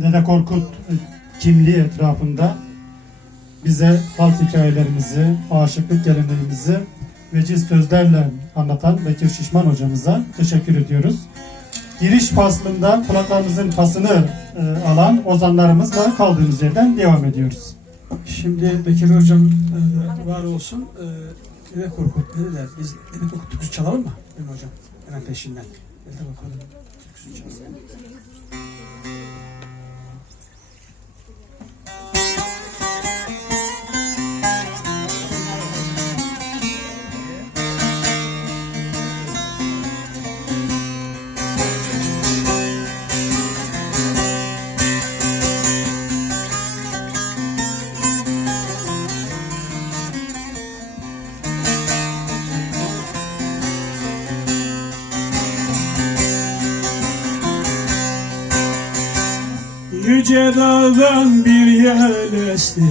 Dede Korkut kimliği etrafında bize halk hikayelerimizi, aşıklık geleneğimizi veciz sözlerle anlatan Bekir Şişman hocamıza teşekkür ediyoruz. Giriş faslında kulaklarımızın pasını e, alan ozanlarımızla kaldığımız yerden devam ediyoruz. Şimdi Bekir Hocam e, var olsun. E, Dede Korkut dediler. Biz Dede Korkut türküsü çalalım mı? Hocam? Hemen peşinden. Dede bakalım. Türküsü çalalım.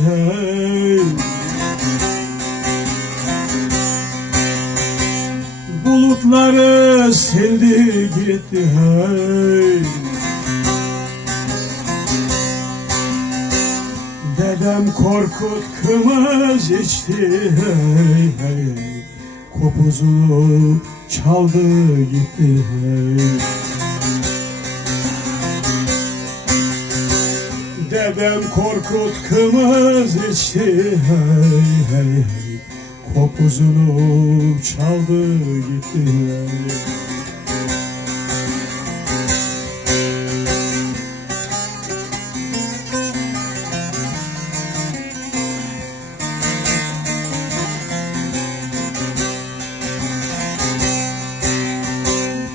Hey. Bulutları sildi gitti hey. Dedem Korkut kımız içti hey hey. Kopuzunu çaldı gitti hey Dedem Korkut kımız içti? Hey hey hey. Kopuzunu çaldı gitti. Hey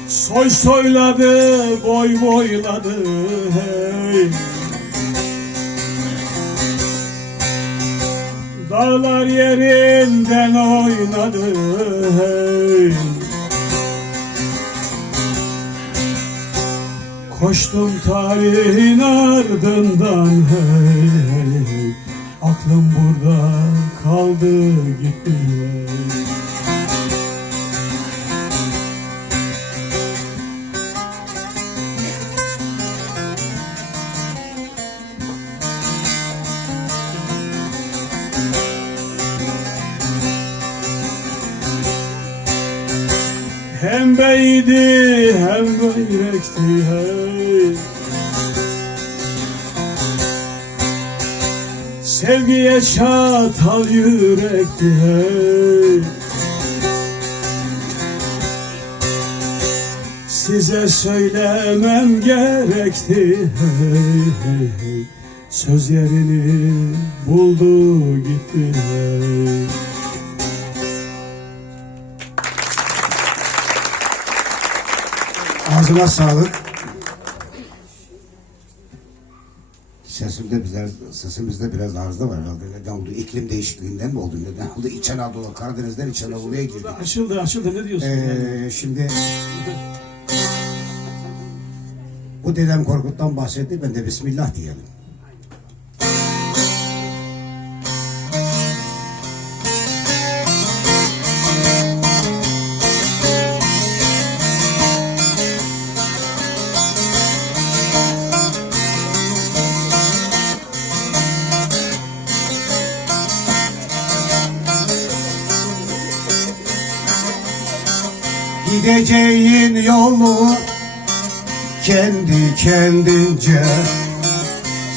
Soy soyladı, boy boyladı. Hey Dağlar yerinden oynadı. Hey Koştum tarihin ardından. hey söylemem gerekti hey hey hey Söz yerini buldu gitti hey Ağzına sağlık. Sesimde biraz, sesimizde biraz arıza var herhalde. Neden oldu? İklim değişikliğinden mi oldu? Neden oldu? İç Anadolu, Karadeniz'den İç Anadolu'ya girdik. Açıldı açıldı ne diyorsun? Ee, şimdi dedem Korkut'tan bahsetti. Ben de Bismillah diyelim. Gideceğin yolu kendi kendince.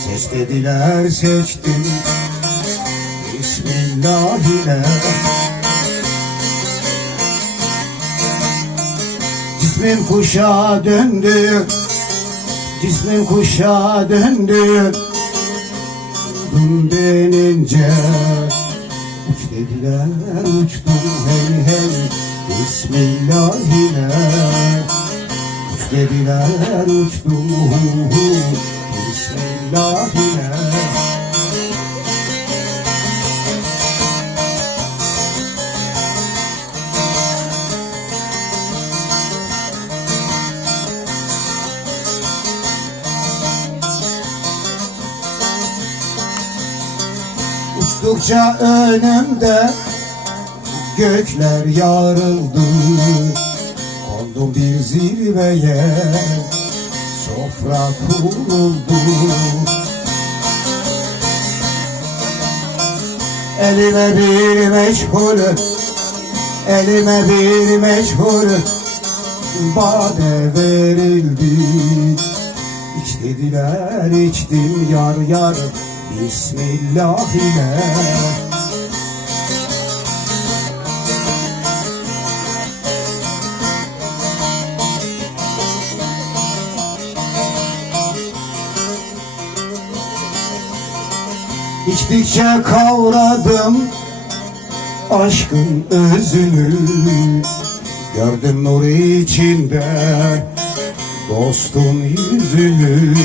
Seçtediler seçtin Bismillah ile Cismin kuşa döndü. Cismin kuşa döndü. Dün denince Uç dediler uçtum. Hey hey Bismillah ile dediler uçtum Bismillah Uçtukça önümde gökler yarıldı Kondum bir zirveye sofra kuruldu. Elime bir meşgul Elime bir meşgul Bade verildi. İç dediler içtim yar yar Bismillah ile İçtikçe kavradım aşkın özünü. Gördüm nur içinde dostun yüzünü.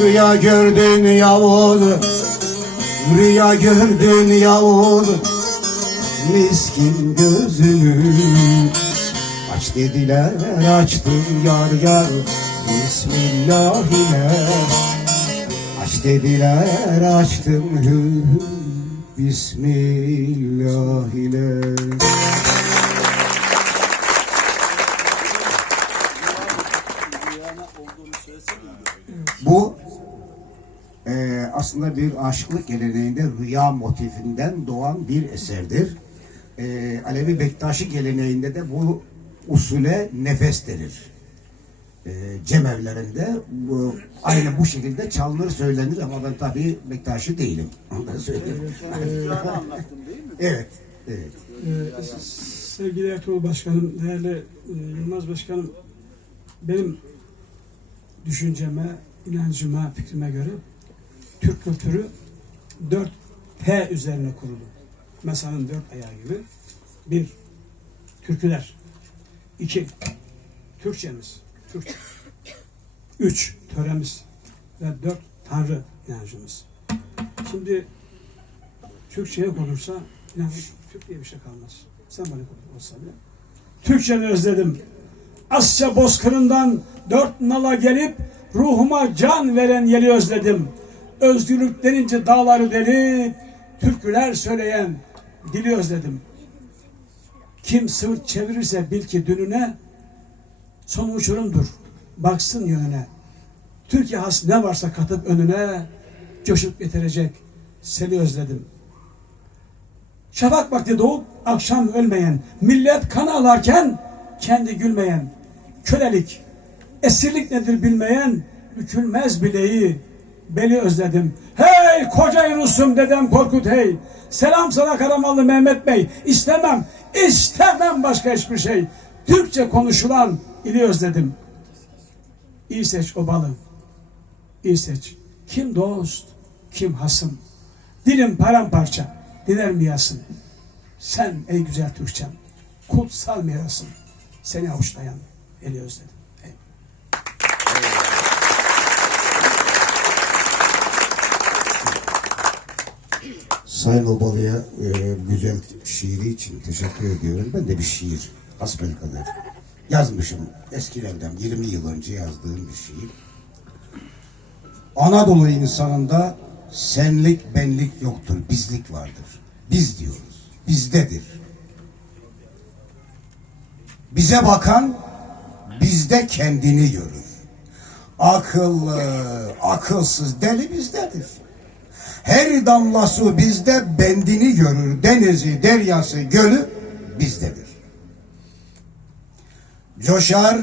Rüya gördün Yavuz Rüya gördün Yavuz Miskin gözünü. Aç dediler açtım yar yar Bismillah ile Aç dediler açtım hü. Bismillah ile Bu e, aslında bir aşıklık geleneğinde rüya motifinden doğan bir eserdir. E, Alevi Bektaşi geleneğinde de bu usule nefes denir. E, cemevlerinde bu, aynı bu şekilde çalınır söylenir ama ben tabii Bektaşi değilim. Onu da söyleyeyim. evet, evet. Ee, sevgili Ertuğrul Başkanım, değerli e, Yılmaz Başkanım, benim düşünceme, inancıma, fikrime göre Türk kültürü 4 P üzerine kurulu. Masanın dört ayağı gibi. Bir, türküler. İki, Türkçemiz. Türkçe. Üç, töremiz. Ve dört, Tanrı inancımız. Şimdi Türkçe'ye konursa inanın Türk diye bir şey kalmaz. Sen bana konuş olsa bile. Türkçeni özledim. Asya bozkırından dört nala gelip ruhuma can veren yeli özledim. Özgürlük denince dağları delip türküler söyleyen dili özledim. Kim sıvırt çevirirse bil ki dününe son uçurumdur. Baksın yönüne. Türkiye has ne varsa katıp önüne coşup getirecek seni özledim. Şafak vakti doğup akşam ölmeyen, millet kan ağlarken kendi gülmeyen, kölelik, esirlik nedir bilmeyen, bükülmez bileği, beli özledim. Hey koca Yunus'um dedem Korkut hey, selam sana Karamanlı Mehmet Bey, istemem, istemem başka hiçbir şey. Türkçe konuşulan ili özledim. İyi seç obalı, iyi seç. Kim dost, kim hasım. Dilim paramparça, diler miyasın. Sen ey güzel Türkçem, kutsal mirasın. Seni avuçlayan eli özledim. Sayın Obalı'ya e, güzel şiiri için teşekkür ediyorum. Ben de bir şiir, hasbelkader. Yazmışım eskilerden, 20 yıl önce yazdığım bir şiir. Anadolu insanında senlik, benlik yoktur, bizlik vardır. Biz diyoruz, bizdedir. Bize bakan bizde kendini görür. Akıllı, akılsız deli bizdedir. Her damla su bizde bendini görür. Denizi, deryası, gölü bizdedir. Coşar,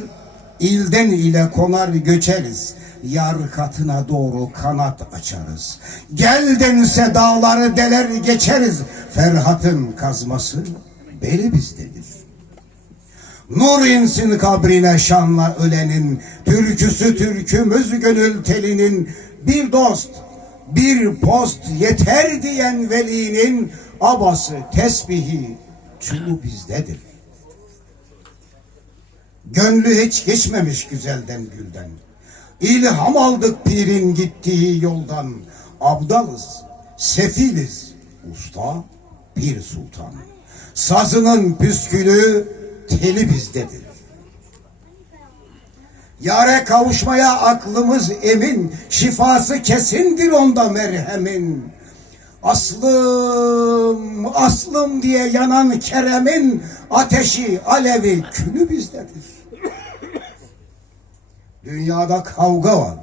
ilden ile konar göçeriz. Yar katına doğru kanat açarız. Gel dense dağları deler geçeriz. Ferhat'ın kazması beli bizdedir. Nur insin kabrine şanla ölenin, türküsü türkümüz gönül telinin, bir dost, bir post yeter diyen velinin, abası, tesbihi, çulu bizdedir. Gönlü hiç geçmemiş güzelden gülden. İlham aldık pirin gittiği yoldan. Abdalız, sefiliz, usta, pir sultan. Sazının püskülü, teli bizdedir. Yare kavuşmaya aklımız emin, şifası kesindir onda merhemin. Aslım, aslım diye yanan Kerem'in ateşi, alevi, külü bizdedir. Dünyada kavga var,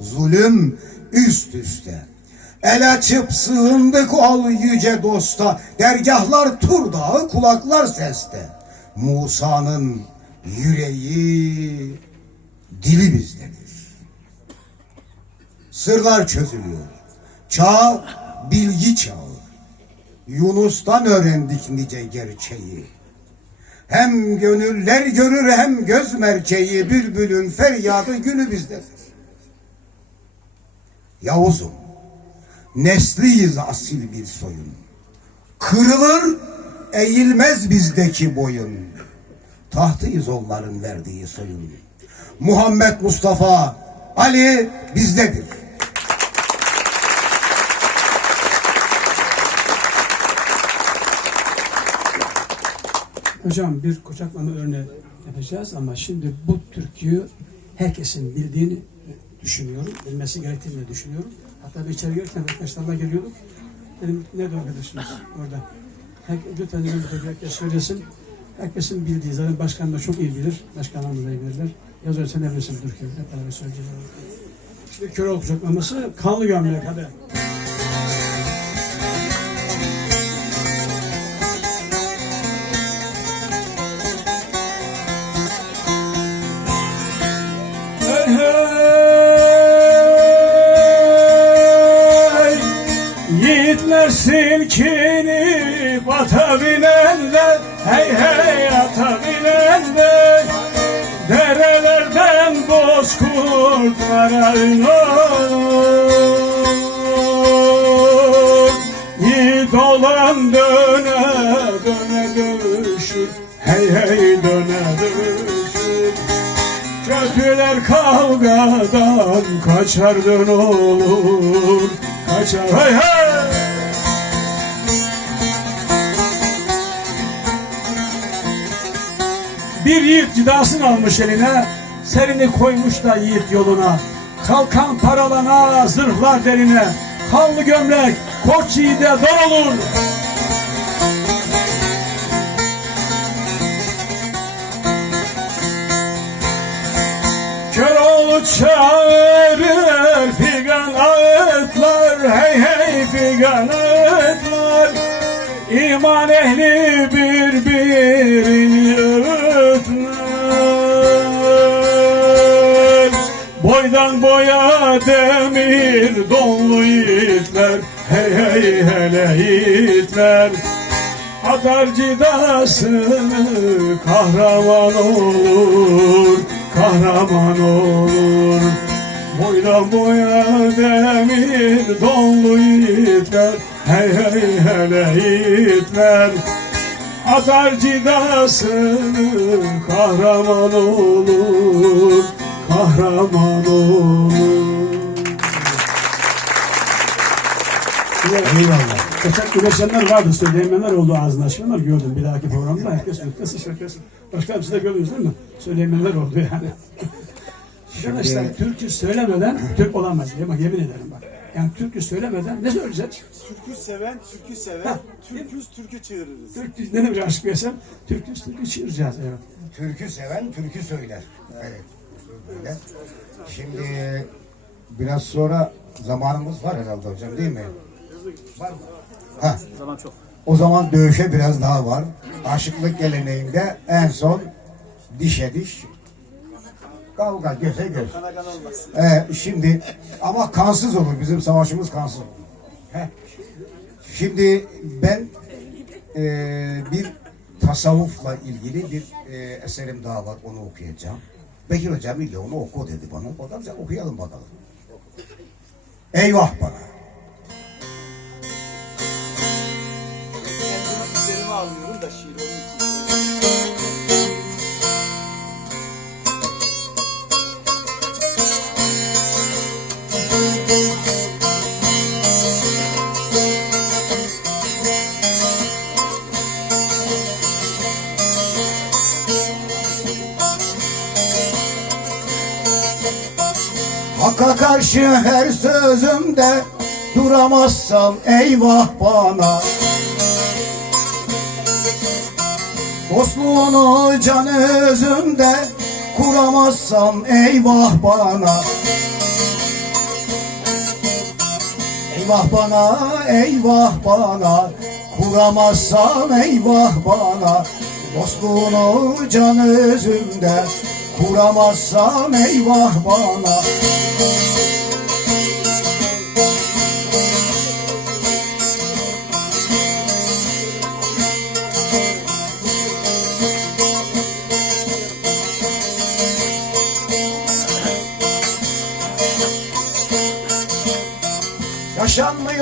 zulüm üst üste. El açıp sığındık ol yüce dosta, dergahlar tur dağı, kulaklar seste. Musa'nın yüreği, dili bizdedir. Sırlar çözülüyor. Çağ bilgi çağı. Yunus'tan öğrendik nice gerçeği. Hem gönüller görür hem göz merceği bülbülün feryadı gülü bizdedir. Yavuzum, nesliyiz asil bir soyun. Kırılır, eğilmez bizdeki boyun. Tahtıyız onların verdiği soyun. Muhammed Mustafa, Ali bizdedir. Hocam bir kucaklama örneği yapacağız ama şimdi bu türküyü herkesin bildiğini e, düşünüyorum. Bilmesi gerektiğini düşünüyorum. Hatta bir içeri gelirken arkadaşlarla geliyorduk. Dedim nerede arkadaşınız orada? Her, lütfen dedim bu herkes söylesin. Herkesin bildiği zaten başkan da çok iyi bilir. Başkanlarımız da iyi bilirler. Yaz öyle sen ne bilirsin türküyü? Hep beraber söyleyeceğiz. Şimdi Köroğlu kucaklaması kanlı gömlek hadi. Yiğitler silkinip ata binenler Hey hey ata binenler Derelerden bozkurtlara iner Yiğit olan döne döne dönüşür Hey hey döne dönüşür Kötüler kavgadan kaçardın olur Kaçar hey hey Bir yiğit cidasını almış eline Serini koymuş da yiğit yoluna. Kalkan paralana zırhlar derine. Kanlı gömlek koç yiğide don olur Köroğlu çağırır figan ağıtlar. Hey hey figan ağıtlar. İman ehli birbirini Boydan boya demir donlu yiğitler Hey hey hele yiğitler Atar cidasını kahraman olur, kahraman olur. Boydan boya demir donlu yiğitler, hey hey hele yiğitler. Atar cidasını kahraman olur, kahraman olur. Eyvallah. Kaçak üretenler vardı, söyleyemeyenler oldu ağzını açmayanlar gördüm bir dahaki programda. Herkes herkes herkes. Başkanım siz de gördünüz değil mi? Söyleyemeyenler oldu yani. Arkadaşlar türkü söylemeden Türk olamaz. Bak yemin ederim bak. Yani türkü söylemeden ne söyleyeceğiz? Türkü seven, türkü sever. Heh. Türküz, türkü çığırırız. Türkü ne demek aşk versem? Türkü türkü çığıracağız evet. Türkü seven türkü söyler. Evet. Böyle. Şimdi biraz sonra zamanımız var herhalde hocam değil mi? Var mı? Ha. Zaman çok. O zaman dövüşe biraz daha var. Aşıklık geleneğinde en son dişe diş, kavga göze göz. Ee, şimdi ama kansız olur. Bizim savaşımız kansız olur. Heh. Şimdi ben eee, bir tasavvufla ilgili bir eee, eserim daha var. Onu okuyacağım. Bekir Hocam illa onu oku dedi bana. Bakalım sen okuyalım bakalım. Eyvah bana. Kendimi üzerime da şiir için. Her sözümde duramazsam eyvah bana. Dostluğunu can özümde kuramazsam eyvah bana. Eyvah bana, eyvah bana. Kuramazsam eyvah bana. Dostluğunu can özümde Kuramazsam eyvah bana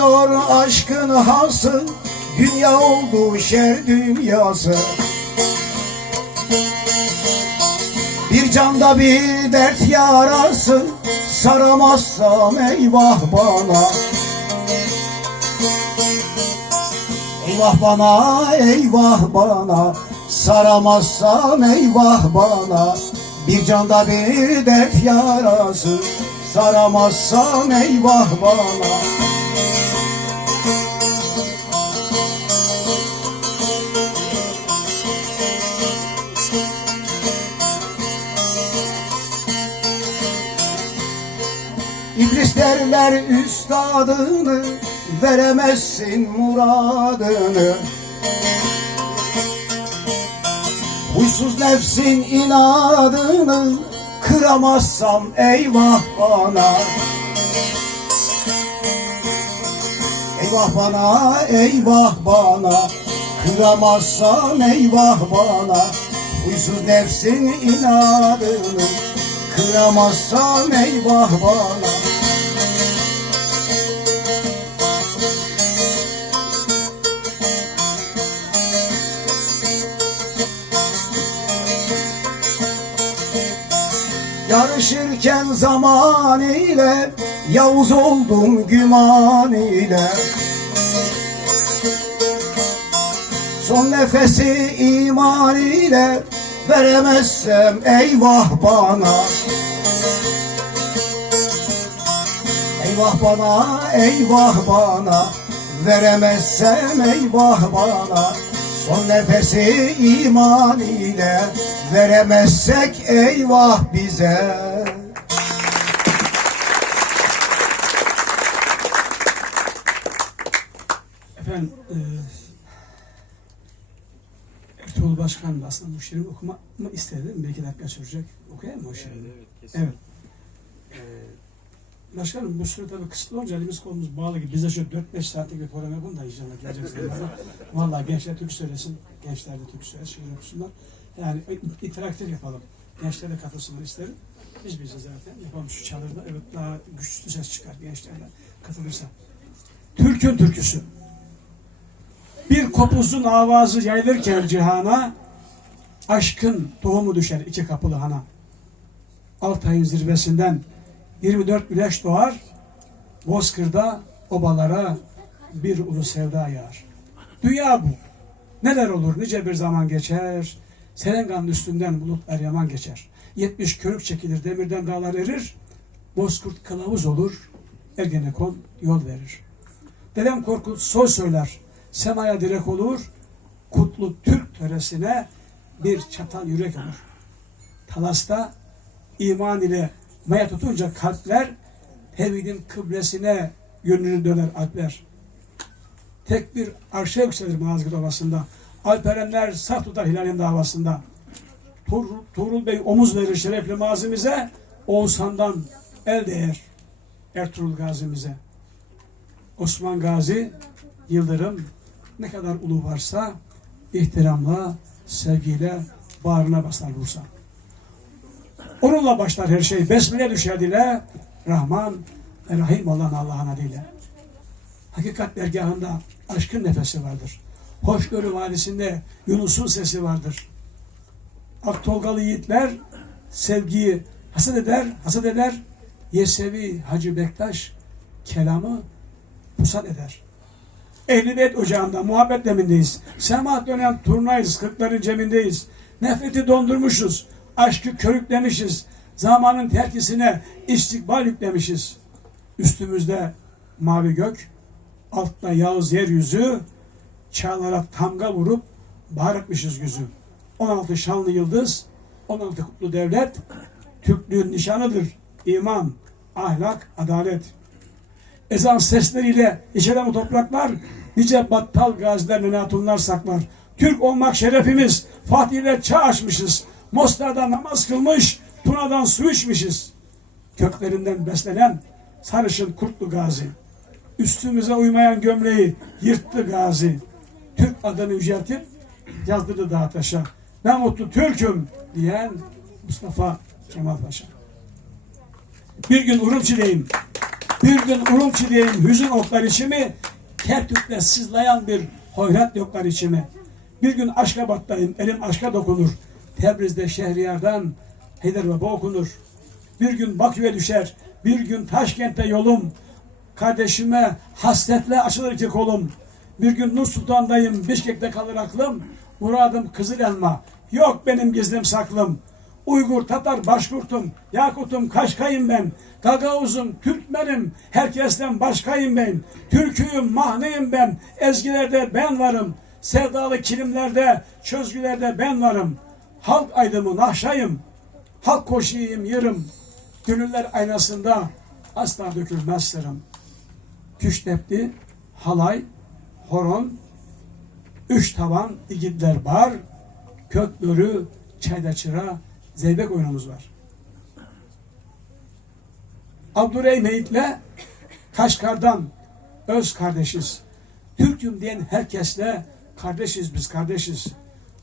Yaşanmıyor aşkın hası Dünya oldu şer dünyası. Bir canda bir dert yarası Saramazsam eyvah bana. Eyvah bana, eyvah bana Saramazsam eyvah bana. Bir canda bir dert yarası Saramazsam eyvah bana derler üstadını Veremezsin muradını. Huysuz nefsin inadını Kıramazsam eyvah bana. Eyvah bana, eyvah bana. Kıramazsam eyvah bana. Huysuz nefsin inadını Kıramazsam eyvah bana Yarışırken zaman ile Yavuz oldum güman ile. Son nefesi iman ile Veremezsem eyvah bana. Eyvah bana, eyvah bana. Veremezsem eyvah bana. Son nefesi iman ile Veremezsek eyvah bize Efendim, e, Ertuğrul Başkan da aslında bu şiiri okumamı istedi. Bir iki dakika sürecek. Okuyayım mı o şiiri? Evet. E, başkanım bu süre tabii kısıtlı olunca elimiz kolumuz bağlı gibi. Bize şu 4-5 saatlik bir program yapın da inşallah geleceksiniz. Vallahi gençler Türk söylesin. Gençler de Türk söylesin. Şiir okusunlar. Yani interaktif yapalım. Gençler de katılsınlar isterim. Biz bize zaten yapalım şu çadırda. Evet daha güçlü ses çıkar gençlerle katılırsa. Türk'ün türküsü. Bir kopuzun avazı yayılırken cihana, aşkın tohumu düşer iki kapılı hana. Altay'ın zirvesinden 24 güneş doğar, Bozkır'da obalara bir ulu sevda yağar. Dünya bu. Neler olur nice bir zaman geçer, Serengan'ın üstünden bulutlar yaman geçer. 70 körük çekilir, demirden dağlar erir, Bozkurt kılavuz olur, Ergenekon yol verir. Dedem Korkut soy söyler, semaya direk olur, kutlu Türk töresine bir çatal yürek olur. Talas'ta iman ile maya tutunca kalpler, tevhidin kıblesine yönünü döner alpler. Tek bir arşa yükselir Malazgirt Ovası'nda. Alperenler saf tutar Hilal'in davasında. Tuğrul, Tuğrul Bey omuz verir şerefli mazimize, Oğuzhan'dan el değer Ertuğrul Gazi'mize. Osman Gazi, Yıldırım ne kadar ulu varsa ihtiramla, sevgiyle bağrına basar Bursa. Onunla başlar her şey. Besmele düşer dile. Rahman ve Rahim olan Allah'ın adıyla. Hakikat dergahında aşkın nefesi vardır. Hoşgörü vadisinde Yunus'un sesi vardır. Aktolgalı yiğitler sevgiyi hasat eder, hasat eder. Yesevi Hacı Bektaş kelamı pusat eder. Ehli Beyt ocağında muhabbet demindeyiz. Sema dönen turnayız, kırkların cemindeyiz. Nefreti dondurmuşuz, aşkı körüklemişiz. Zamanın terkisine istikbal yüklemişiz. Üstümüzde mavi gök, altta Yağız yeryüzü, çağlara tamga vurup bahar etmişiz güzü. 16 şanlı yıldız, 16 kutlu devlet, Türklüğün nişanıdır. İman, ahlak, adalet. Ezan sesleriyle içeren bu topraklar, nice battal gaziler, menatunlar saklar. Türk olmak şerefimiz, Fatih ile çağ açmışız. Mostar'da namaz kılmış, Tuna'dan su içmişiz. Köklerinden beslenen sarışın kurtlu gazi. Üstümüze uymayan gömleği yırttı gazi. Türk adını yüceltip yazdırdı dağ taşa. Ben mutlu Türk'üm diyen Mustafa Kemal Paşa. Bir gün Urumçi'deyim. Bir gün Urumçi'deyim. Hüzün oklar içimi. Kerkük'te sızlayan bir hoyrat yoklar içimi. Bir gün Aşkabat'tayım. Elim aşka dokunur. Tebriz'de Şehriyar'dan Heydar Baba okunur. Bir gün Bakü'ye düşer. Bir gün Taşkent'te yolum. Kardeşime hasretle açılır ki kolum. Bir gün Nur Sultan'dayım. Bişkek'te kalır aklım. Muradım Kızıl Elma. Yok benim gizlim saklım. Uygur, Tatar, Başkurtum, Yakutum, Kaşkayım ben. Gagavuzum, Türkmenim, herkesten başkayım ben. Türküyüm, mahnıyım ben. Ezgilerde ben varım. Sevdalı kilimlerde, çözgülerde ben varım. Halk aydımı nahşayım. Halk koşuyum yırım. Gönüller aynasında asla dökülmez sırım. Küştepli, halay, horon, üç tavan, igidler bar, kök börü, çayda çıra, zeybek oyunumuz var. Abdurrey Meyit'le Kaşgar'dan öz kardeşiz. Türk'üm diyen herkesle kardeşiz biz kardeşiz.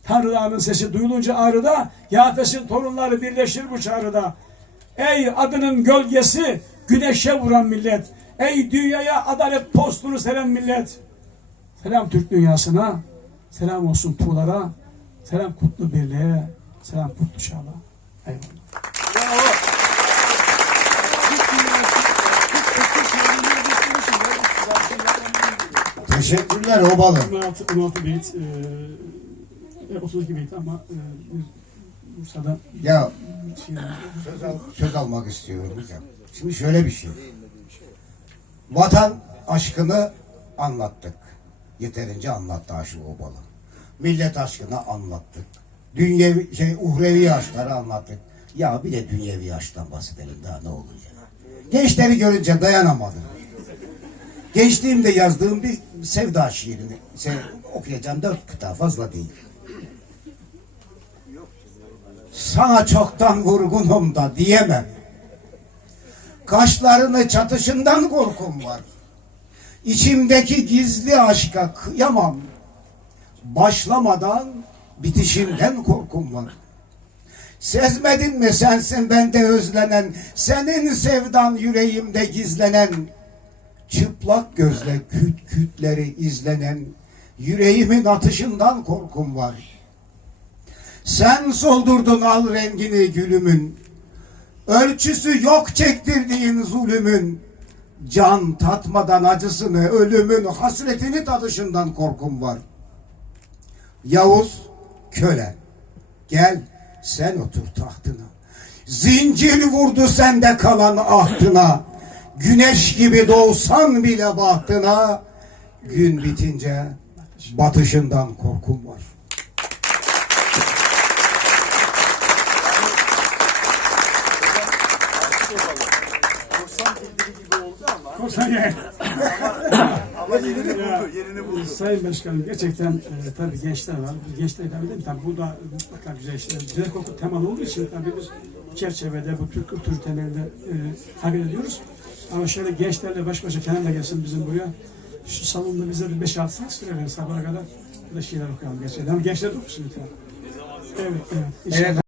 Tanrı Ağa'nın sesi duyulunca ağrıda, Yafes'in torunları birleşir bu çağrıda. Ey adının gölgesi güneşe vuran millet. Ey dünyaya adalet postunu seren millet. Selam Türk dünyasına, selam olsun Tuğlara, selam kutlu birliğe, selam kutlu şala. Eyvallah. Bravo. Teşekkürler Obalı. 16, 16 beyt, e, 32 beyt ama e, Bursa'da Ya şiir. söz, al- söz almak istiyorum hocam. Şimdi şöyle bir şey. Vatan aşkını anlattık. Yeterince anlattı Aşık Obalı. Millet aşkını anlattık. Dünyevi, şey, uhrevi aşkları anlattık. Ya bir de dünyevi aşktan bahsedelim daha ne olur ya. Gençleri görünce dayanamadım. Gençliğimde yazdığım bir sevda şiirini şey, okuyacağım dört kıta fazla değil. Sana çoktan vurgunum da diyemem. Kaşlarını çatışından korkum var. İçimdeki gizli aşka kıyamam. Başlamadan bitişinden korkum var. Sezmedin mi sensin bende özlenen, senin sevdan yüreğimde gizlenen, çıplak gözle küt kütleri izlenen, yüreğimin atışından korkum var. Sen soldurdun al rengini gülümün, ölçüsü yok çektirdiğin zulümün, can tatmadan acısını, ölümün hasretini tadışından korkum var. Yavuz köle, gel sen otur tahtına. Zincir vurdu sende kalan ahtına. Güneş gibi doğsan bile bahtına. Gün bitince batışından korkum var. Oldu ama. Yerini buldu, yerini buldu. Sayın Başkanım gerçekten e, tabii gençler var. Gençler hitap edelim. Tabii burada mutlaka güzel işler. Güzel koku temalı olduğu için tabii biz bu çerçevede bu Türk kültürü temelinde e, hareket ediyoruz. Ama şöyle gençlerle baş başa Kenan da gelsin bizim buraya. Şu salonda bize bir 5-6 saat süre verin sabaha kadar. Bu da şeyler okuyalım gerçekten. Ama gençler de okusun lütfen. Evet, evet. İnşallah. Evet